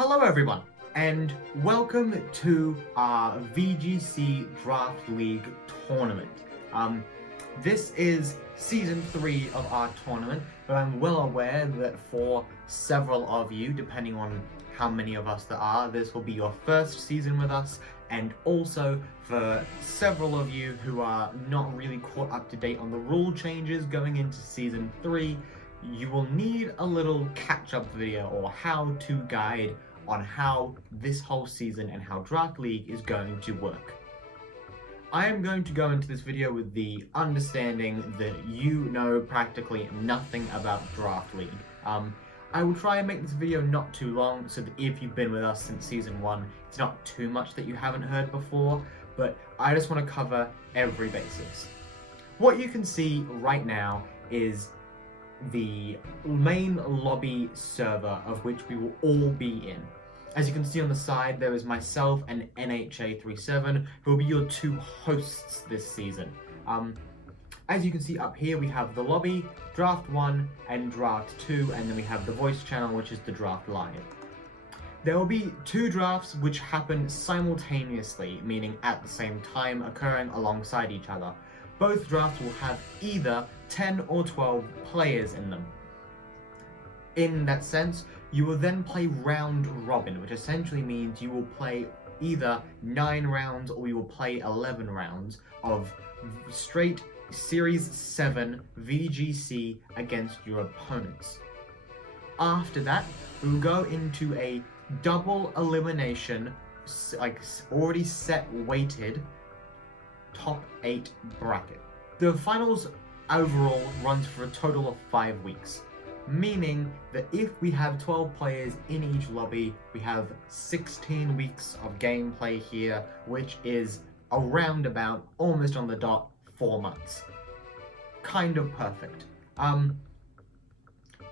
Hello everyone, and welcome to our VGC Draft League Tournament. This is Season 3 of our tournament, but I'm well aware that for several of you, depending on how many of us there are, this will be your first season with us, and also for several of you who are not really caught up to date on the rule changes going into Season 3, you will need a little catch-up video or how-to guide on how this whole season and how Draft League is going to work. I am going to go into this video with the understanding that you know practically nothing about Draft League. I will try and make this video not too long so that if you've been with us since Season 1, it's not too much that you haven't heard before, but I just want to cover every basis. What you can see right now is the main lobby server of which we will all be in. As you can see on the side, there is myself and NHA37, who will be your two hosts this season. As you can see up here, we have the lobby, Draft 1 and Draft 2, and then we have the voice channel, which is the Draft Live. There will be two drafts which happen simultaneously, meaning at the same time, occurring alongside each other. Both drafts will have either 10 or 12 players in them. In that sense, you will then play round robin, which essentially means you will play either 9 rounds or you will play 11 rounds of straight Series 7 VGC against your opponents. After that, we will go into a double elimination, like already set weighted top 8 bracket. The finals overall runs for a total of 5 weeks, meaning that if we have 12 players in each lobby, we have 16 weeks of gameplay here, which is around about, almost on the dot, 4 months. Kind of perfect.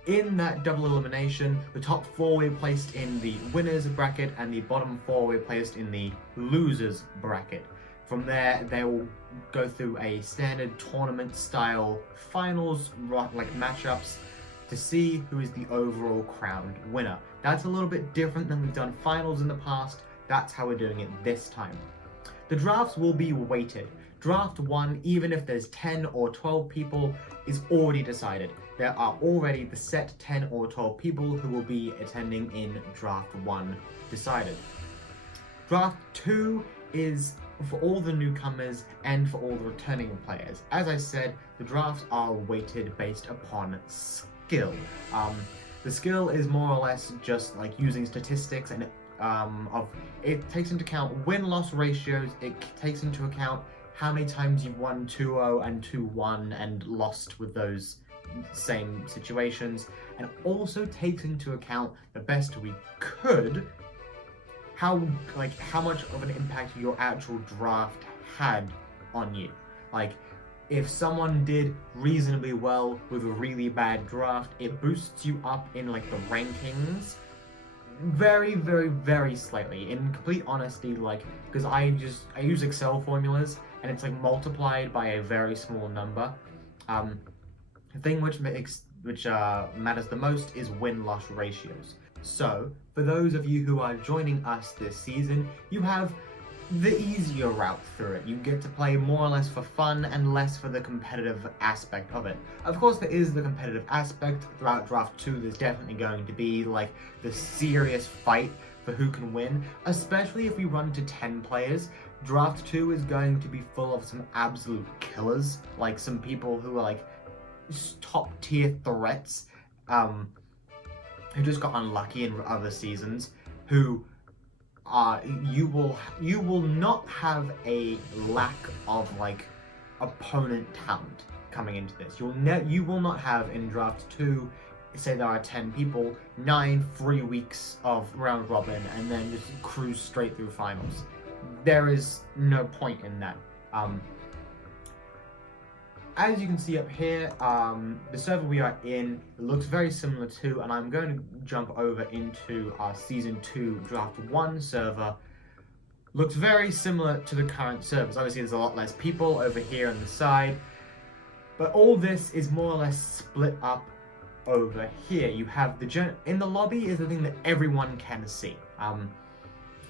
In that double elimination, the top 4 were placed in the winners bracket and the bottom 4 were placed in the losers bracket. From there, they will go through a standard tournament style finals, like matchups, to see who is the overall crowned winner. That's a little bit different than we've done finals in the past. That's how we're doing it this time. The drafts will be weighted. Draft 1, even if there's 10 or 12 people, is already decided. There are already the set 10 or 12 people who will be attending in Draft 1 decided. Draft 2 is for all the newcomers and for all the returning players. As I said, the drafts are weighted based upon skill. The skill is more or less just like using statistics, and it takes into account win-loss ratios, it takes into account how many times you've won 2-0 and 2-1 and lost with those same situations, and also takes into account the best we could how much of an impact your actual draft had on you. Like, if someone did reasonably well with a really bad draft, it boosts you up in like the rankings very, very, very slightly. In complete honesty, like, because I use Excel formulas and it's like multiplied by a very small number. The thing which matters the most is win-loss ratios. So, for those of you who are joining us this season, you have the easier route through it. You get to play more or less for fun and less for the competitive aspect of it. Of course, there is the competitive aspect. Throughout Draft 2, there's definitely going to be like the serious fight for who can win, especially if we run to 10 players. Draft 2 is going to be full of some absolute killers, like some people who are like top tier threats, who just got unlucky in other seasons, who you will not have a lack of like opponent talent coming into this. You will not have in Draft 2, say there are 10 people, 9 free weeks of round robin and then just cruise straight through finals. There is no point in that. As you can see up here, the server we are in looks very similar to, and I'm going to jump over into our Season 2 Draft 1 server. Looks very similar to the current servers. Obviously there's a lot less people over here on the side, but all this is more or less split up over here, you have in the lobby is the thing that everyone can see.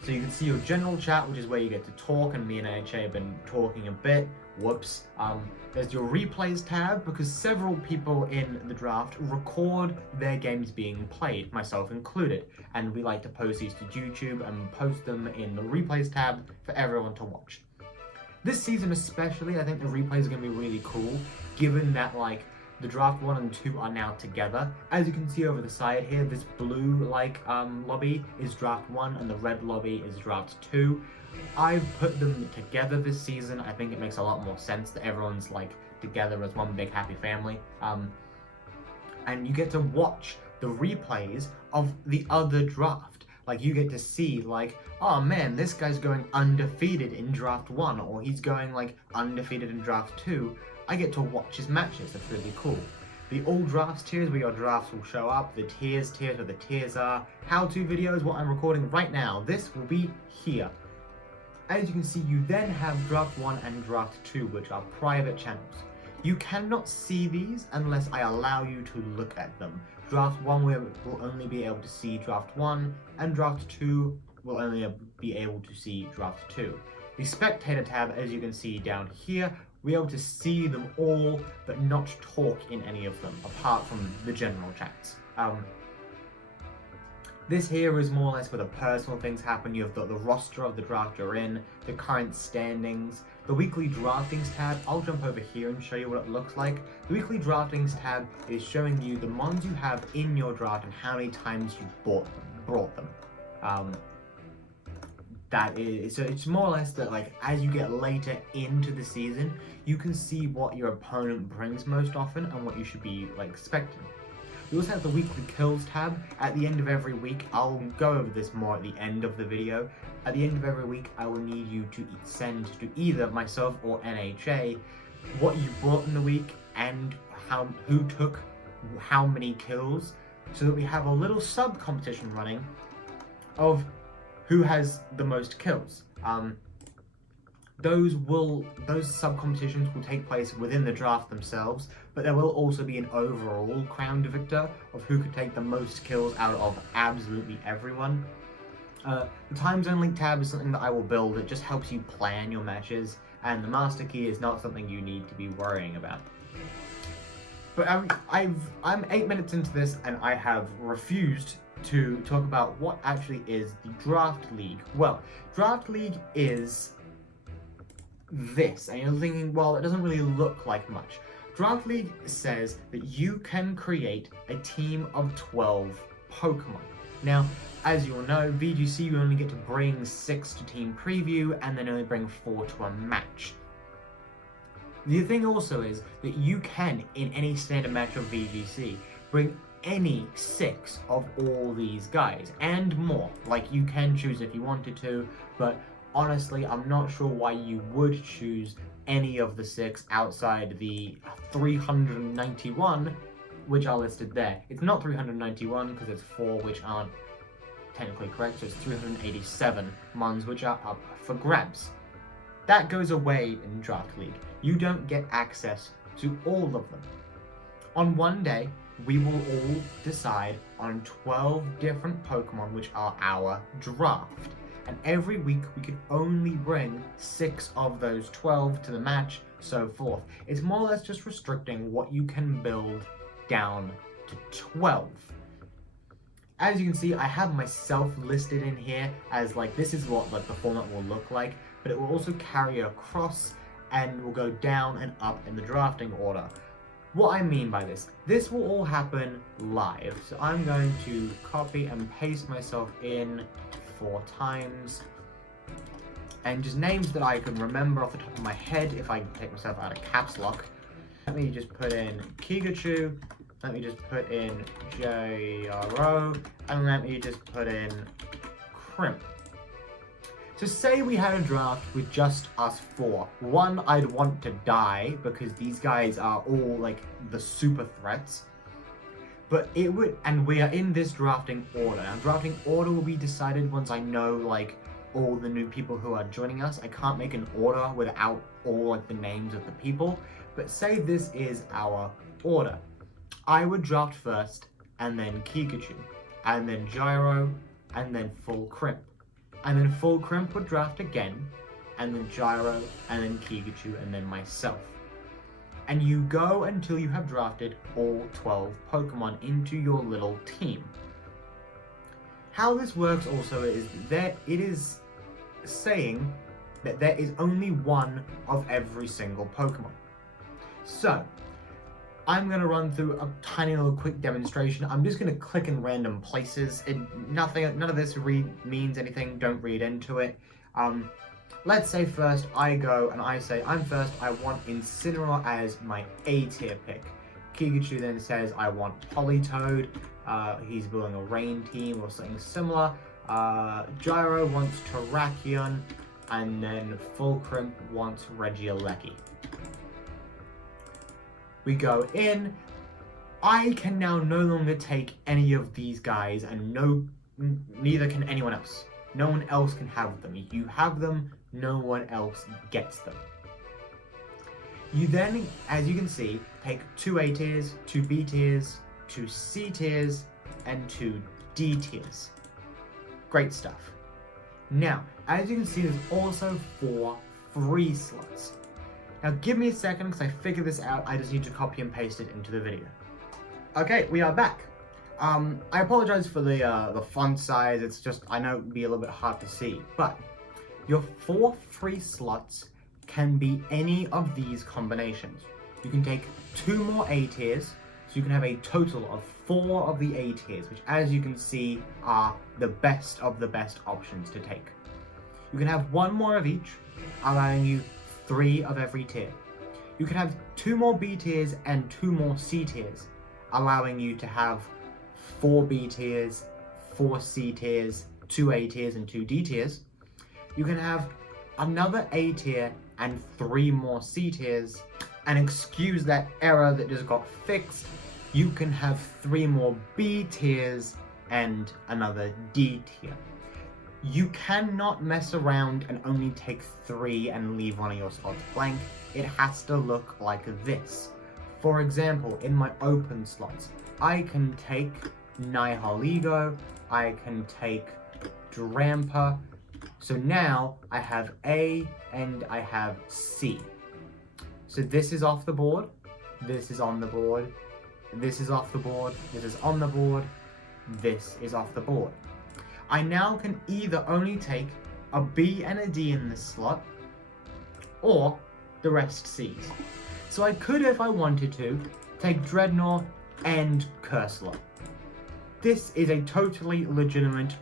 So you can see your general chat, which is where you get to talk, and me and AHA have been talking a bit. Whoops. There's your replays tab, because several people in the draft record their games being played, myself included, and we like to post these to YouTube and post them in the replays tab for everyone to watch. This season especially, I think the replays are going to be really cool, given that like the draft 1 and 2 are now together. As you can see over the side here, this blue lobby is draft 1 and the red lobby is draft 2. I've put them together this season. I think it makes a lot more sense that everyone's like together as one big happy family. And you get to watch the replays of the other draft. Like you get to see like, oh man, this guy's going undefeated in draft 1, or he's going like undefeated in draft 2. I get to watch his matches. That's really cool. The all drafts tiers where your drafts will show up, the tiers where the tiers are, how-to videos, what I'm recording right now, this will be here. As you can see, you then have draft 1 and draft 2, which are private channels. You cannot see these unless I allow you to look at them. Draft 1 will only be able to see draft 1, and draft 2 will only be able to see draft 2. The spectator tab, as you can see down here, we're able to see them all, but not talk in any of them, apart from the general chats. This here is more or less where the personal things happen. You have the roster of the draft you're in, the current standings, the weekly draftings tab. I'll jump over here and show you what it looks like. The weekly draftings tab is showing you the mons you have in your draft and how many times you brought them. So it's more or less that like as you get later into the season, you can see what your opponent brings most often and what you should be like expecting. We also have the weekly kills tab. At the end of every week, I'll go over this more at the end of the video. At the end of every week, I will need you to send to either myself or NHA what you brought in the week and who took how many kills, so that we have a little sub competition running of who has the most kills. Those sub competitions will take place within the draft themselves, but there will also be an overall crowned victor of who could take the most kills out of absolutely everyone. The time zone link tab is something that I will build. It just helps you plan your matches, and the master key is not something you need to be worrying about. But I'm 8 minutes into this, and I have refused to talk about what actually is the Draft League. Well, Draft League is this, and you're thinking, well, it doesn't really look like much. Draft League says that you can create a team of 12 Pokemon. Now, as you all know, VGC you only get to bring 6 to team preview, and then only bring 4 to a match. The thing also is that you can, in any standard match of VGC, bring any 6 of all these guys, and more. Like, you can choose if you wanted to, but honestly, I'm not sure why you would choose any of the 6 outside the 391, which are listed there. It's not 391 because there's 4 which aren't technically correct, so it's 387 mons which are up for grabs. That goes away in Draft League. You don't get access to all of them. On one day, we will all decide on 12 different Pokemon which are our draft. And every week we can only bring 6 of those 12 to the match, so forth. It's more or less just restricting what you can build down to 12. As you can see, I have myself listed in here as like, this is what like the format will look like, but it will also carry across and will go down and up in the drafting order. What I mean by this will all happen live. So I'm going to copy and paste myself in 4 times, and just names that I can remember off the top of my head if I can take myself out of caps lock. Let me just put in Kigachu, let me just put in JRO, and let me just put in Crimp. So say we had a draft with just us 4. One, I'd want to die because these guys are all like the super threats. But it would, and we are in this drafting order. Now, drafting order will be decided once I know like all the new people who are joining us. I can't make an order without all like the names of the people. But say this is our order. I would draft first, and then Pikachu, and then Gyro, and then Full Crimp. And then Full Crimp would draft again, and then Gyro, and then Pikachu, and then myself. And you go until you have drafted all 12 Pokemon into your little team. How this works also is that it is saying that there is only one of every single Pokemon. So, I'm going to run through a tiny little quick demonstration. I'm just going to click in random places. None of this means anything, don't read into it. Let's say first I go and I say, I'm first, I want Incineroar as my A tier pick. Pikachu then says, I want Politoed. He's building a rain team or something similar. Gyro wants Terrakion, and then Full Crimp wants Regieleki. We go in. I can now no longer take any of these guys, and neither can anyone else. No one else can have them. You have them, no one else gets them. You then, as you can see, take 2 A tiers, 2 B tiers, 2 C tiers, and 2 D tiers. Great stuff. Now, as you can see, there's also 4 free slots. Now give me a second because I figured this out. I just need to copy and paste it into the video. Okay, we are back. I apologize for the font size. It's just, I know it would be a little bit hard to see, but your 4 free slots can be any of these combinations. You can take 2 more A tiers, so you can have a total of 4 of the A tiers, which as you can see are the best of the best options to take. You can have 1 more of each, allowing you 3 of every tier. You can have 2 more B tiers and 2 more C tiers, allowing you to have 4 B tiers, 4 C tiers, 2 A tiers, and 2 D tiers. You can have another A tier and 3 more C tiers, and excuse that error that just got fixed, you can have 3 more B tiers and another D tier. You cannot mess around and only take 3 and leave one of your slots blank. It has to look like this. For example, in my open slots, I can take Nihilego, I can take Drampa. So now I have A and I have C. So this is off the board, this is on the board, this is off the board, this is on the board, this is off the board. I now can either only take a B and a D in this slot, or the rest C's. So I could, if I wanted to, take Dreadnought and Cursor. This is a totally legitimate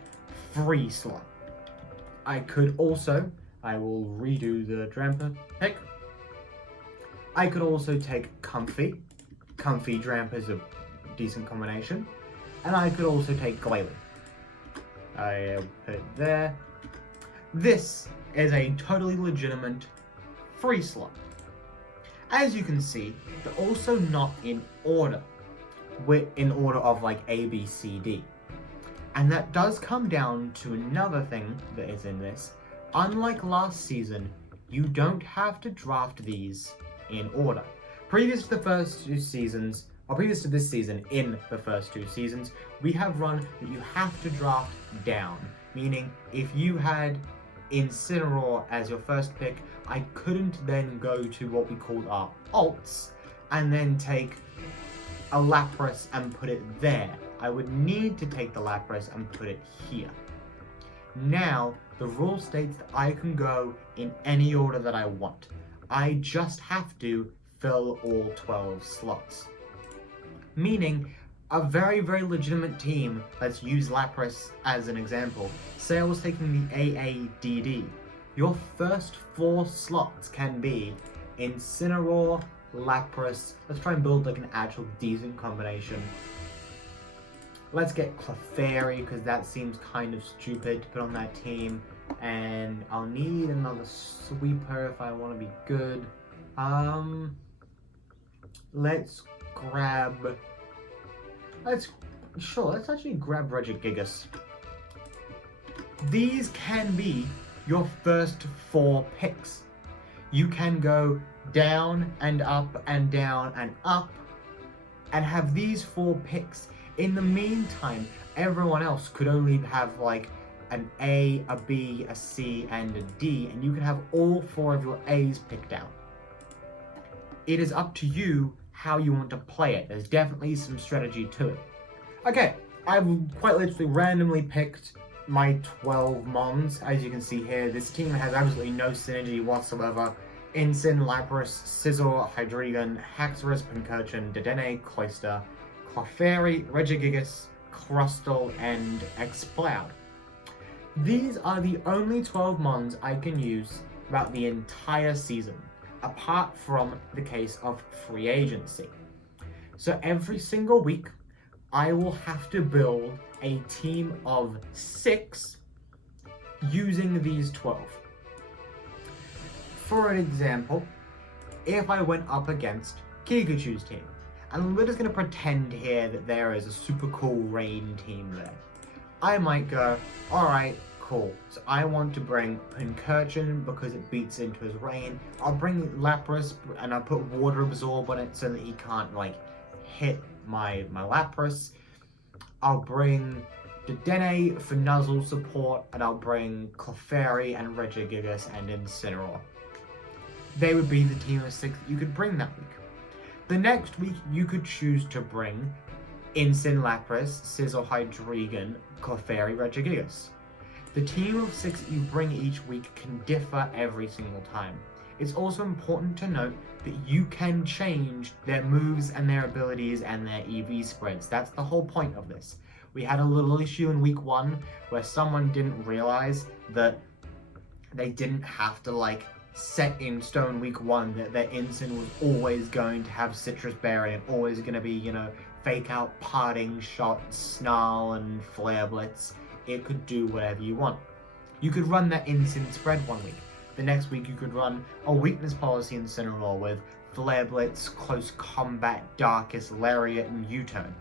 free slot. I could also, I will redo the Drampa pick. I could also take Comfy. Comfy Drampa is a decent combination. And I could also take Glalie. I'll put it there. This is a totally legitimate free slot. As you can see, they're also not in order. We're in order of like A, B, C, D. And that does come down to another thing that is in this. Unlike last season, you don't have to draft these in order. Previous to the first 2 seasons, or previous to this season, in the first 2 seasons, we have run that you have to draft down. Meaning, if you had Incineroar as your first pick, I couldn't then go to what we called our alts, and then take a Lapras and put it there. I would need to take the Lapras and put it here. Now, the rule states that I can go in any order that I want. I just have to fill all 12 slots. Meaning, a very, very legitimate team, let's use Lapras as an example. Say I was taking the AADD. Your first 4 slots can be Incineroar, Lapras. Let's try and build like an actual decent combination. Let's get Clefairy, because that seems kind of stupid to put on that team. And I'll need another sweeper if I want to be good. Let's actually grab Regigigas. These can be your first 4 picks. You can go down and up and down and up, and have these 4 picks. In the meantime, everyone else could only have like an A, a B, a C, and a D, and you can have all 4 of your A's picked out. It is up to you how you want to play it. There's definitely some strategy to it. Okay, I've quite literally randomly picked my 12 Mons. As you can see here, this team has absolutely no synergy whatsoever. Ensign, Lapras, Scizor, Hydreigon, Haxorus, Pincurchin, Dedenne, Cloyster, Clefairy, Regigigas, Crustle, and Exploud. These are the only 12 Mons I can use throughout the entire season, apart from the case of free agency. So every single week, I will have to build a team of 6 using these 12. For an example, if I went up against Pikachu's team, and we're just going to pretend here that there is a super cool rain team there, I might go, alright, cool, so I want to bring Pincurchin because it beats into his rain. I'll bring Lapras and I'll put Water Absorb on it so that he can't like hit my Lapras. I'll bring Dedenne for Nuzzle support, and I'll bring Clefairy and Regigigas and Incineroar. They would be the team of 6 that you could bring that week. The next week, you could choose to bring Ensign, Lapras, Scizor, Hydreigon, Clefairy, Regigigas. The team of 6 that you bring each week can differ every single time. It's also important to note that you can change their moves and their abilities and their EV spreads. That's the whole point of this. We had a little issue in week 1 where someone didn't realize that they didn't have to like set in stone week 1 that their Ensign was always going to have Citrus Berry and always going to be, you know, fake out Parting Shot, Snarl, and Flare Blitz. It could do whatever you want. You could run that Ensign spread one week. The next week you could run a weakness policy Incineroar with Flare Blitz, Close Combat, Darkest, Lariat, and U-Turn.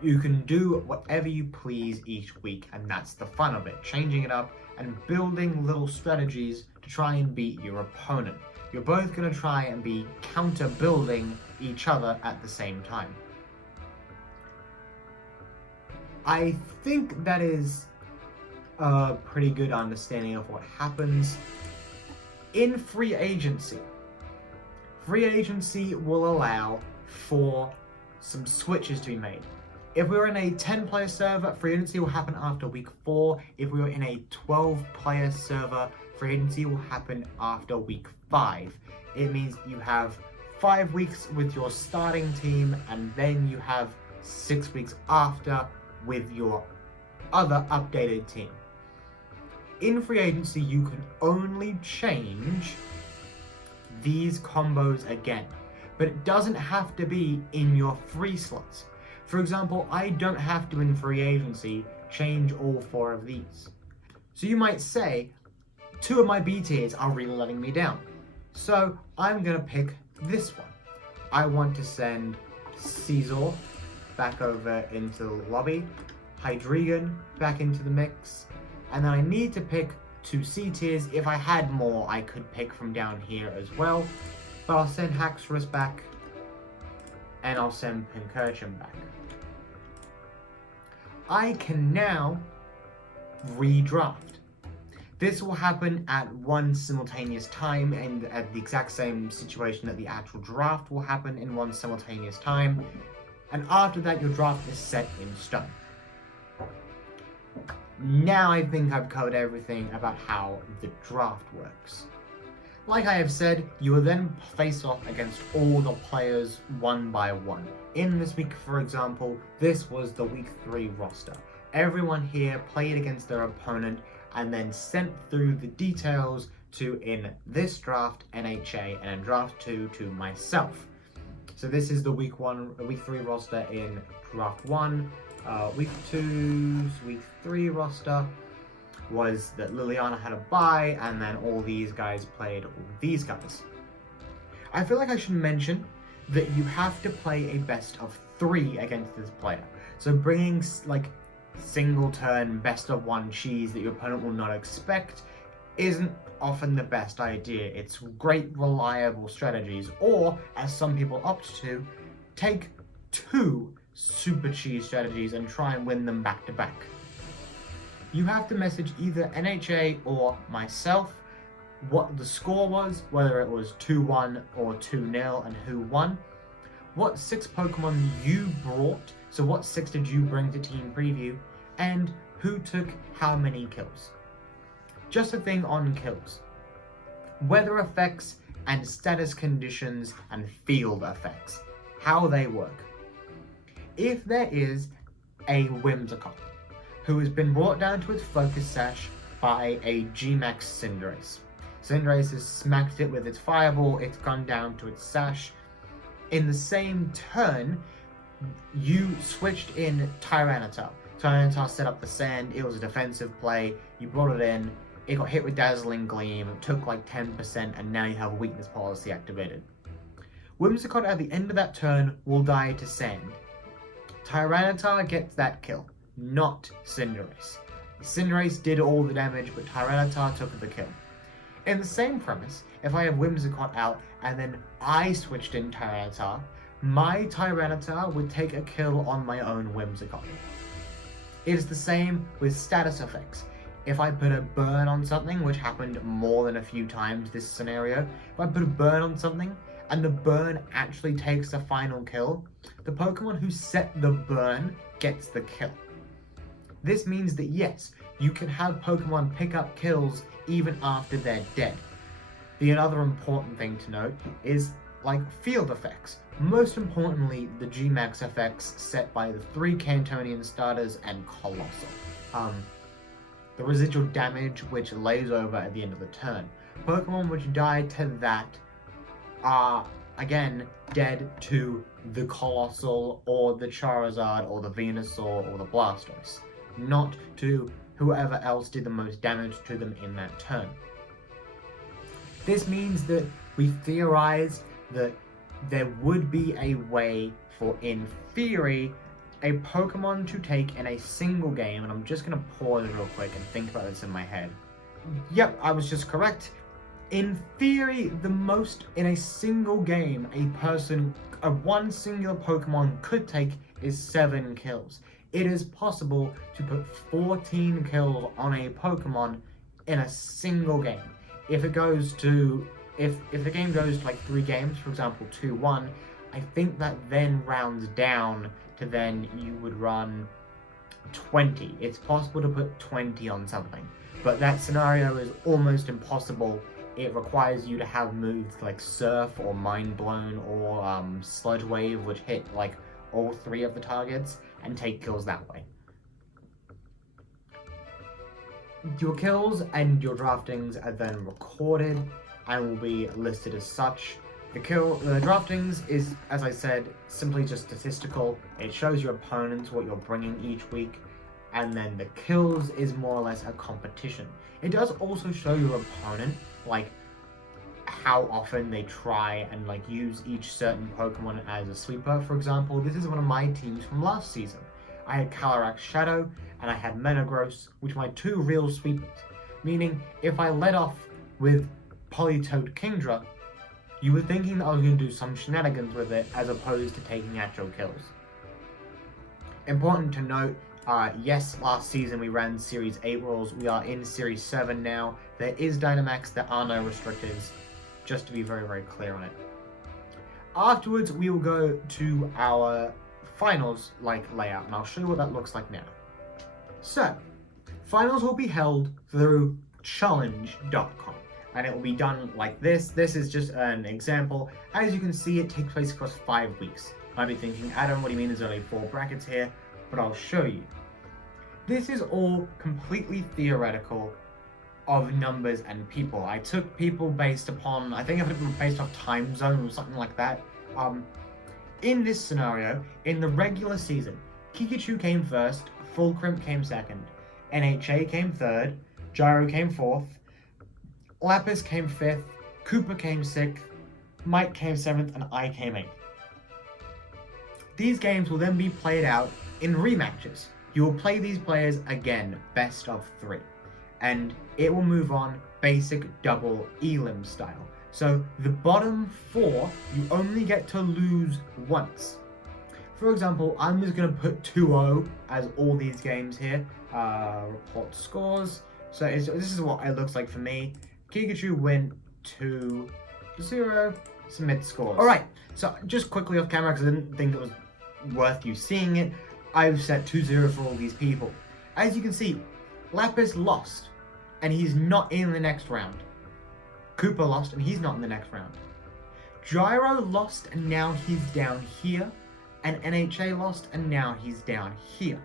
You can do whatever you please each week, and that's the fun of it, changing it up and building little strategies to try and beat your opponent. You're both going to try and be counter-building each other at the same time. I think that is a pretty good understanding of what happens in free agency. Free agency will allow for some switches to be made. If we were in a 10-player server, free agency will happen after week 4. If we were in a 12-player server, free agency will happen after week 5. It means you have 5 weeks with your starting team, and then you have 6 weeks after with your other updated team. In free agency, you can only change these combos again, but it doesn't have to be in your free slots. For example, I don't have to in free agency change all 4 of these. So you might say, 2 of my B tiers are really letting me down. So I'm gonna pick this one. I want to send Scizor back over into the lobby, Hydreigon back into the mix, and then I need to pick 2 C tiers. If I had more, I could pick from down here as well, but I'll send Haxorus back, and I'll send Pincurchin back. I can now redraft. This will happen at one simultaneous time and at the exact same situation that the actual draft will happen in one simultaneous time. And after that, your draft is set in stone. Now I think I've covered everything about how the draft works. Like I have said, you will then face off against all the players one by one. In this week, for example, this was the week 3 roster. Everyone here played against their opponent and then sent through the details to, in this draft, NHA, and in draft 2 to myself. So this is the week 3 roster in draft 1. Week 2's week 3 roster was that Liliana had a bye, and then all these guys played all these guys. I feel like I should mention that you have to play a best of 3 against this player. So bringing like single turn best of 1 cheese that your opponent will not expect isn't often the best idea. It's great reliable strategies, or as some people opt to, take 2 super cheese strategies and try and win them back to back. You have to message either NHA or myself what the score was, whether it was 2-1 or 2-0 and who won, what 6 Pokemon you brought, so what 6 did you bring to Team Preview, and who took how many kills. Just a thing on kills. Weather effects and status conditions and field effects. How they work. If there is a Whimsicott who has been brought down to its focus sash by a G-Max Cinderace. Cinderace has smacked it with its fireball, it's gone down to its sash. In the same turn, you switched in Tyranitar. Tyranitar set up the sand, it was a defensive play, you brought it in, it got hit with Dazzling Gleam, it took like 10%, and now you have a weakness policy activated. Whimsicott at the end of that turn will die to sand. Tyranitar gets that kill, not Cinderace. Cinderace did all the damage, but Tyranitar took the kill. In the same premise, if I have Whimsicott out and then I switched in Tyranitar, my Tyranitar would take a kill on my own Whimsicott. It is the same with status effects. If I put a burn on something, which happened more than a few times this scenario, if I put a burn on something and the burn actually takes the final kill, the Pokemon who set the burn gets the kill. This means that yes, you can have Pokemon pick up kills even after they're dead. The other important thing to note is like field effects. Most importantly, the G-Max effects set by the 3 Cantonian starters and Colossal. The residual damage which lays over at the end of the turn. Pokemon which die to that are, again, dead to the Colossal or the Charizard or the Venusaur or the Blastoise, not to whoever else did the most damage to them in that turn. This means that we theorized that there would be a way for, in theory, a Pokemon to take in a single game, and I'm just going to pause real quick and think about this in my head. Yep, I was just correct. In theory, the most in a single game one singular Pokemon could take is 7 kills. It is possible to put 14 kills on a Pokemon in a single game. If the game goes to like 3 games, for example 2-1, I think that then rounds down to then you would run 20. It's possible to put 20 on something, but that scenario is almost impossible. It requires you to have moves like Surf or Mind Blown or Sludge Wave, which hit like all 3 of the targets and take kills that way. Your kills and your draftings are then recorded and will be listed as such. The draftings is, as I said, simply just statistical. It shows your opponents what you're bringing each week, and then the kills is more or less a competition. It does also show your opponent, like, how often they try and like use each certain Pokemon as a sweeper. For example, this is one of my teams from last season. I had Calyrex Shadow and I had Metagross, which are my 2 real sweepers. Meaning, if I led off with Politoed Kingdra, you were thinking that I was going to do some shenanigans with it as opposed to taking actual kills. Important to note, yes, last season we ran Series 8 rules. We are in Series 7 now. There is Dynamax, there are no restrictors, just to be very, very clear on it. Afterwards, we will go to our finals layout, and I'll show you what that looks like now. So, finals will be held through challenge.com, and it will be done like this. This is just an example. As you can see, it takes place across 5 weeks. You might be thinking, Adam, what do you mean there's only 4 brackets here? But I'll show you. This is all completely theoretical of numbers and people. I took people based upon, I think I put them based off time zone or something like that. In this scenario, in the regular season, Pikachu came first, Fulcrum came second, NHA came third, Gyro came fourth, Lapis came fifth, Cooper came sixth, Mike came seventh, and I came eighth. These games will then be played out in rematches. You will play these players again, best of 3. And it will move on basic double elim style. So the bottom 4, you only get to lose once. For example, I'm just going to put 2-0 as all these games here. Report scores. So this is what it looks like for me. Pikachu went 2-0. Submit scores. Alright, so just quickly off camera, because I didn't think it was worth you seeing it, I've set 2-0 for all these people. As you can see, Lapis lost, and he's not in the next round. Koopa lost, and he's not in the next round. Gyro lost, and now he's down here. And NHA lost, and now he's down here.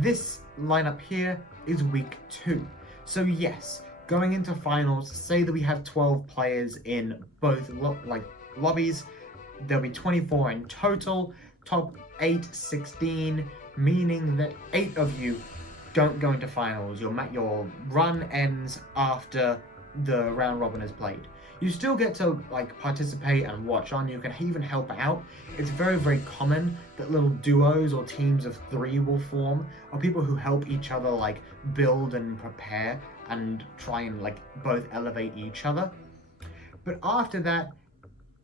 This lineup here is week 2. So yes, going into finals, say that we have 12 players in both lobbies, there'll be 24 in total, top 8, 16, meaning that 8 of you don't go into finals. Your run ends after the round robin is played. You still get to participate and watch on. You can even help out. It's very, very common that little duos or teams of 3 will form, or people who help each other build and prepare and try and both elevate each other. But after that,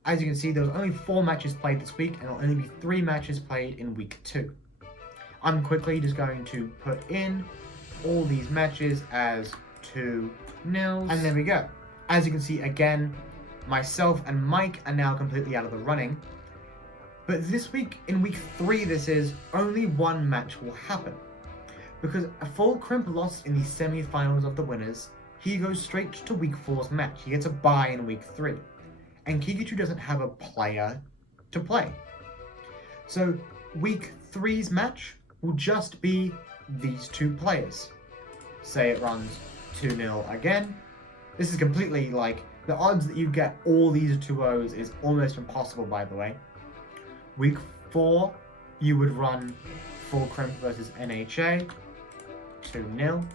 as you can see, there was only 4 matches played this week, and there'll only be 3 matches played in week 2. I'm quickly just going to put in all these matches as 2-0, and there we go. As you can see, again, myself and Mike are now completely out of the running. But this week, in week 3 this is, only 1 match will happen. Because a full Crimp lost in the semi-finals of the winners, he goes straight to week 4's match. He gets a bye in week 3. And Pikachu doesn't have a player to play. So week 3's match will just be these 2 players. Say it runs 2-0 again. This is completely the odds that you get all these 2-0s is almost impossible, by the way. Week 4, you would run full Crimp versus NHA, 2-0.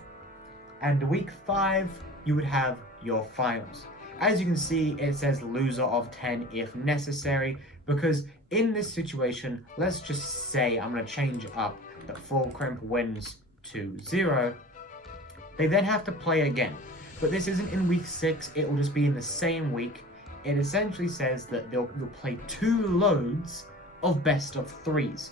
And week 5, you would have your finals. As you can see, it says loser of 10 if necessary, because in this situation, let's just say I'm going to change it up, that full Crimp wins 2-0. They then have to play again. But this isn't in week 6, it will just be in the same week. It essentially says that they'll play 2 loads of best of 3s.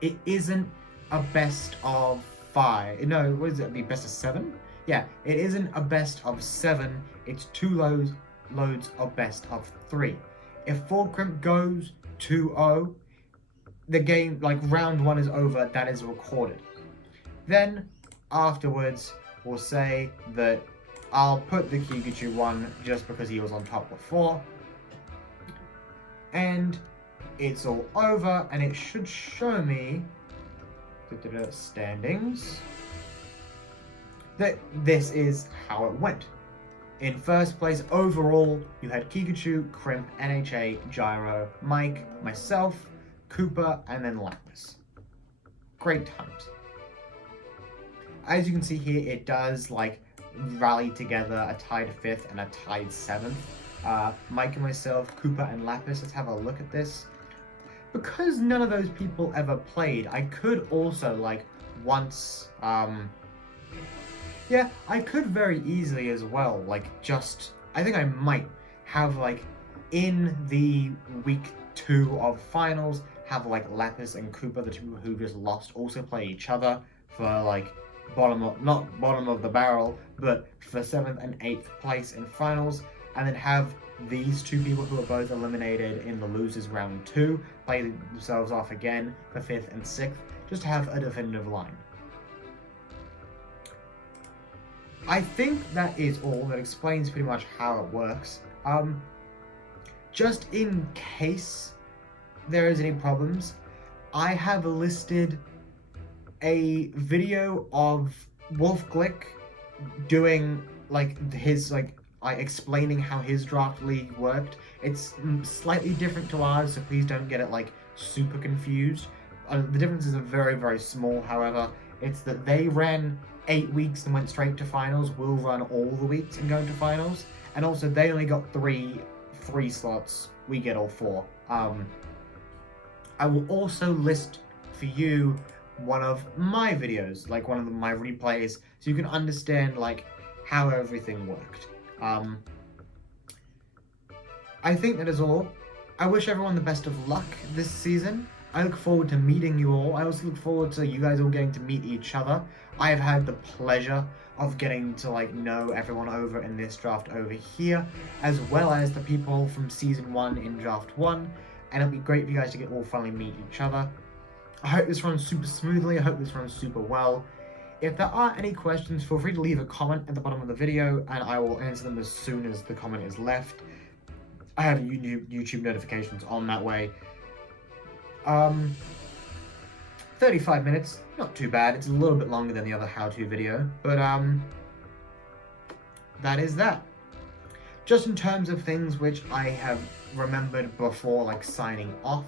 It isn't a best of 5. No, what is it? The best of 7? Yeah, it isn't a best of 7. It's 2 loads of best of 3. If full Crimp goes 2-0, the game, round 1 is over, that is recorded. Then, afterwards, we'll say that I'll put the Pikachu one just because he was on top before. And it's all over, and it should show me standings that this is how it went. In first place overall, you had Pikachu, Crimp, NHA, Gyro, Mike, myself, Koopa, and then Lapis. Great times. As you can see here, it does rally together a tied 5th and a tied 7th. Mike and myself, Koopa and Lapis, let's have a look at this. Because none of those people ever played, I could also once, yeah, I could very easily as well, I think I might have in the week 2 of finals, have Lapis and Koopa, the 2 who just lost, also play each other for not bottom of the barrel, but for 7th and 8th place in finals, and then have these 2 people who are both eliminated in the losers round 2 play themselves off again for 5th and 6th, just to have a definitive line. I think that is all. That explains pretty much how it works. Just in case there is any problems, I have listed a video of Wolf Glick doing his explaining how his draft league worked. It's slightly different to ours, so please don't get it super confused. The differences are very, very small, however. It's that they ran 8 weeks and went straight to finals. We'll run all the weeks and go into finals. And also, they only got 3 slots. We get all 4. I will also list for you one of my videos, one of my replays, so you can understand how everything worked. I think that is all. I wish everyone the best of luck this season. I look forward to meeting you all. I also look forward to you guys all getting to meet each other. I have had the pleasure of getting to know everyone over in this draft over here, as well as the people from Season 1 in Draft 1, and it'll be great for you guys to get all finally meet each other. I hope this runs super smoothly, I hope this runs super well. If there are any questions, feel free to leave a comment at the bottom of the video, and I will answer them as soon as the comment is left. I have YouTube notifications on that way. 35 minutes, not too bad. It's a little bit longer than the other how-to video, but that is that. Just in terms of things which I have remembered before signing off,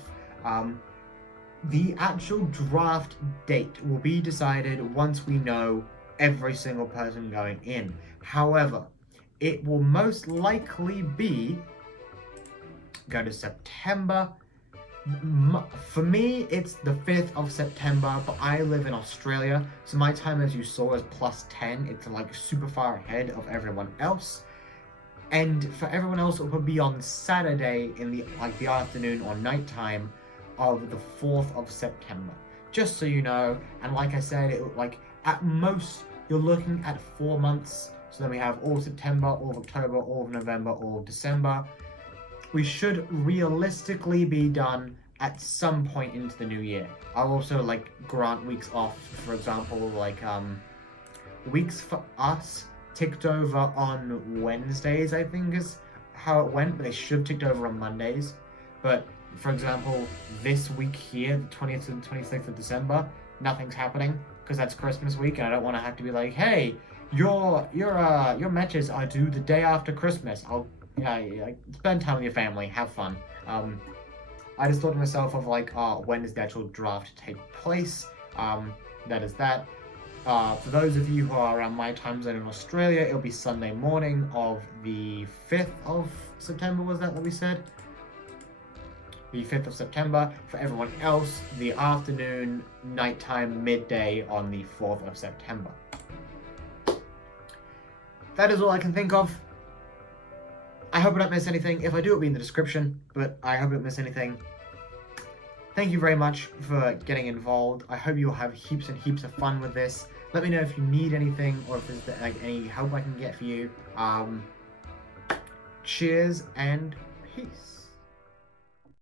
the actual draft date will be decided once we know every single person going in. However, it will most likely be go to September. For me, it's the 5th of September, but I live in Australia, so my time, as you saw, is +10. It's super far ahead of everyone else. And for everyone else, it will be on Saturday in the the afternoon or nighttime of the 4th of September. Just so you know, and like I said, it at most you're looking at 4 months. So then we have all of September, all of October, all of November, all of December. We should realistically be done at some point into the new year. I'll also grant weeks off. For example, weeks for us ticked over on Wednesdays, I think is how it went, but they should have ticked over on Mondays. But for example, this week here, the 20th and 26th of December, nothing's happening because that's Christmas week, and I don't want to have to be like, hey, your matches are due the day after Christmas. I'll spend time with your family, have fun. I just thought to myself of when does the actual draft take place? That is that. For those of you who are around my time zone in Australia, it'll be Sunday morning of the 5th of September, was that we said? The 5th of September. For everyone else, the afternoon, nighttime, midday on the 4th of September. That is all I can think of. I hope I don't miss anything. If I do, it'll be in the description, but I hope I don't miss anything. Thank you very much for getting involved. I hope you'll have heaps and heaps of fun with this. Let me know if you need anything or if there's any help I can get for you. Cheers and peace.